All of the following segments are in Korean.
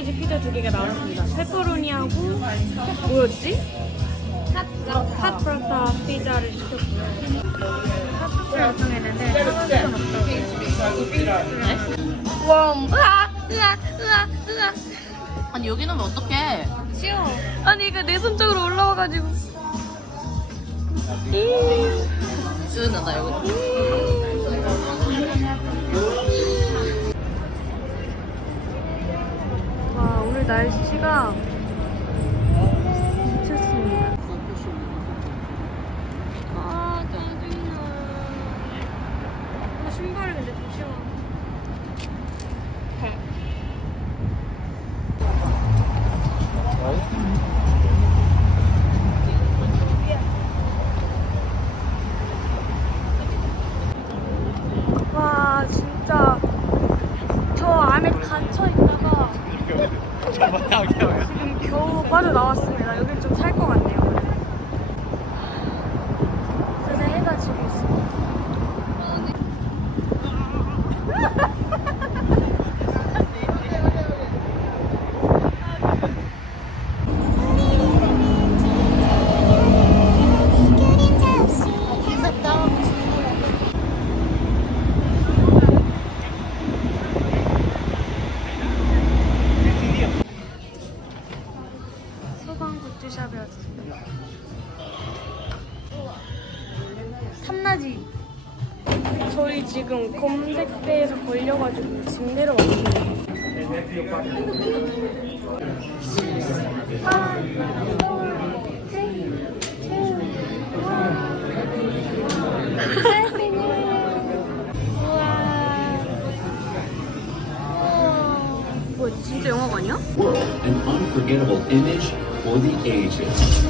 사이즈 피자 두 개가 나왔습니다. 페퍼로니하고 뭐였지? 핫브라타 피자를 시켰고요. 핫소스 요청했는데 핫소스는 없다고. 와, 으아, 으아, 으아, 으아. 아니 여기 넣으면 어떡해? 쉬워. 아니 이거 내 손 쪽으로 올라와가지고. 쓰는다 여기. 지금 검색대에서 걸려가지고 지금 내려왔습니다. 뭐야 진짜 영화가 아니야? world an unforgettable image for the ages.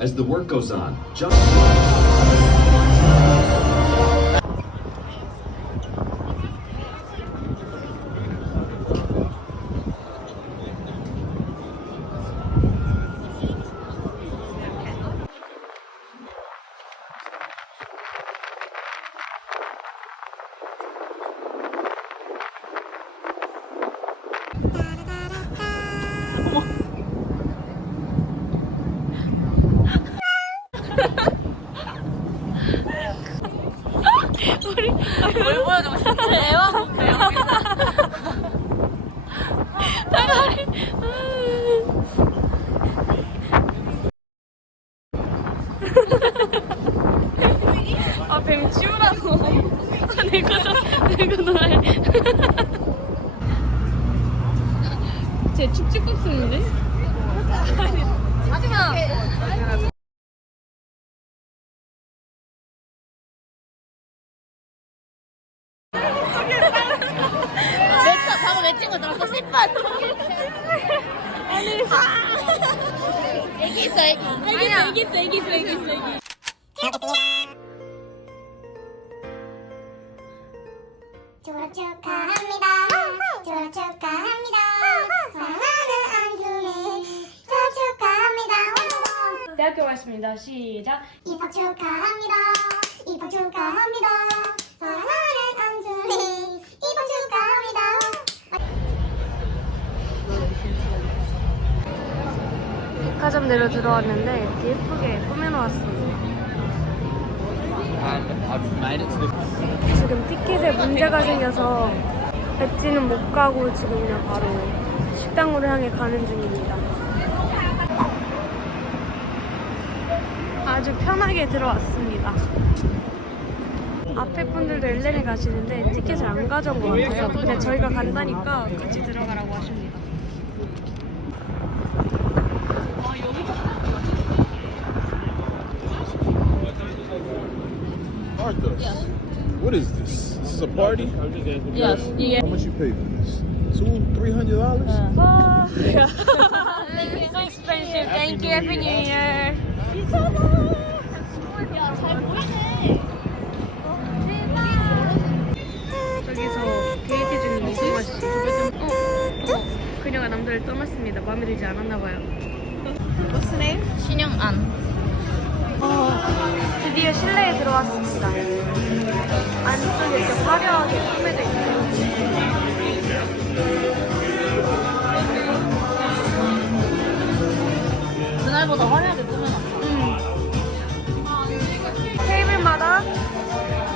As the work goes on, John. 뭘 보여주고 싶지? 애와 볼게 아, 뱀 치우라고. 아, 내가 너, 내가 너해. 제 축지국수인데? 하지 마. 내차 방금 내 친구 10번 아니 애기 있어 애기 아니야. 애기 있어 애기 있어 애기 있어 애기 졸업 축하합니다. 졸업 축하합니다. 사랑하는 안준이 졸업 축하합니다. 대학교 갔습니다. 시작. 입학 축하합니다. 입학 축하합니다. 사랑하는 백화점 내로 들어왔는데 이렇게 예쁘게 꾸며놓았습니다. 지금 티켓에 문제가 생겨서 백지는 못 가고 지금 그냥 바로 식당으로 향해 가는 중입니다. 아주 편하게 들어왔습니다. 앞에 분들도 엘렌에 가시는데 티켓을 안 가져온 것 같아요. 근데 저희가 간다니까 같이 들어가라고 하십니다. What is this? This is a party? Yes 이게 How much you pay for this? Two, three hundred dollars? 와. so expensive. Thank you. Happy New Year. 저기서 데이트 중인 이승화 씨. 어, 어, 그녀가 남자를 떠났습니다. 마음에 들지 않았나 봐요. 신영안 어, 드디어 실내에 들어왔습니다. 안쪽에 이렇게 화려하게 판매되어 있네요. 그날보다 화려하게 꾸며놨어. 음. 테이블마다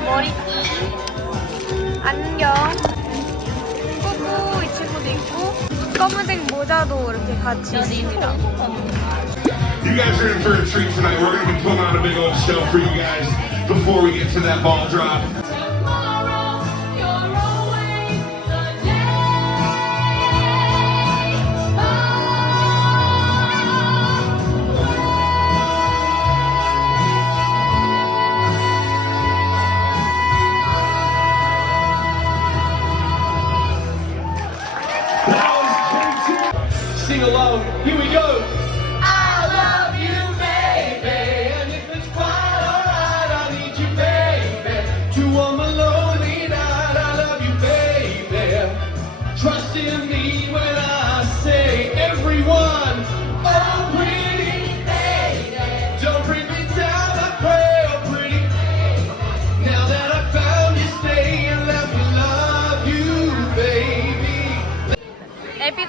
머리띠, 안경, 꾸꾸 이 친구도 있고 검은색 모자도 이렇게 같이 있습니다. 네, 네, 네. You guys are in for a treat tonight. We're to be putting on a big old show for you guys before we get to that ball drop. Sing along. Here we go.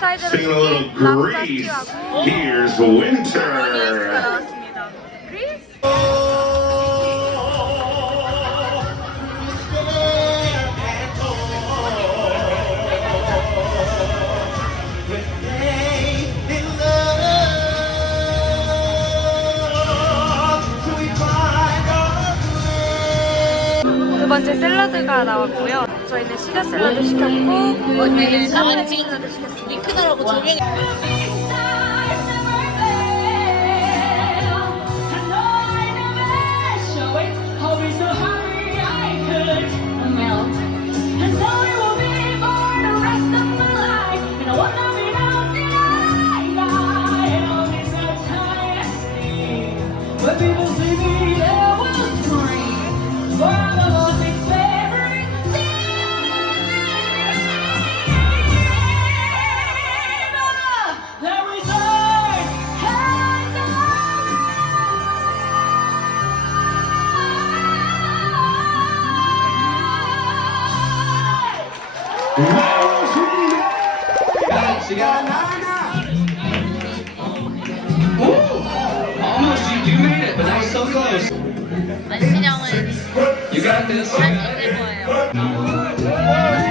에피타이저로 Sing a little 시킨 랍스터 Grease. 스튜하고 Here's 그리스가 winter. 나왔습니다. 그리스? 두 번째 샐러드가 나왔고요. 저희는 시저 샐러드 시켰고 언니는 나는 샐러드 지금 시켰습니다. 링크더라고 조명이. When people see me, they will scream. For I'm the Almost, you do made it, but that was so close. 안신형은 You got this. 할수 있